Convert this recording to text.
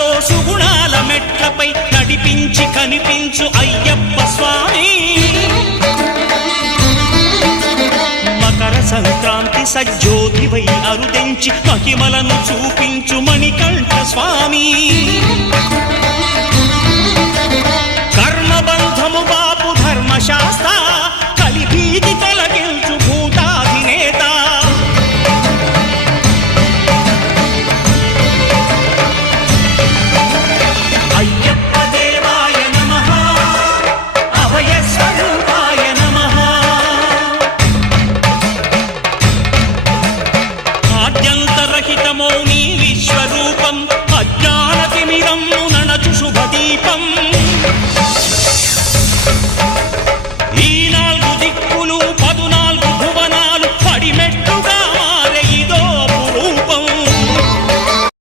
సుఖాలతో సుగుణాల మెట్లపై నడిపించి కనిపించు అయ్యప్ప స్వామి. మకర సంక్రాంతి సజ్జోతివై అరుదెంచి మహిమలను చూపించు మణికంఠ స్వామి. కర్మబంధము బాపు ధర్మశాస్త్ర కలిభీతి తొలగించు భూతాధినేత. అయ్యప్ప దేవాయ నమః, అభయ స్వరూపాయ నమః. ఆద్యంతరహితమో నీ విశ్వరూపం, అజ్ఞానతిమిరం నణచు శుభదీపం.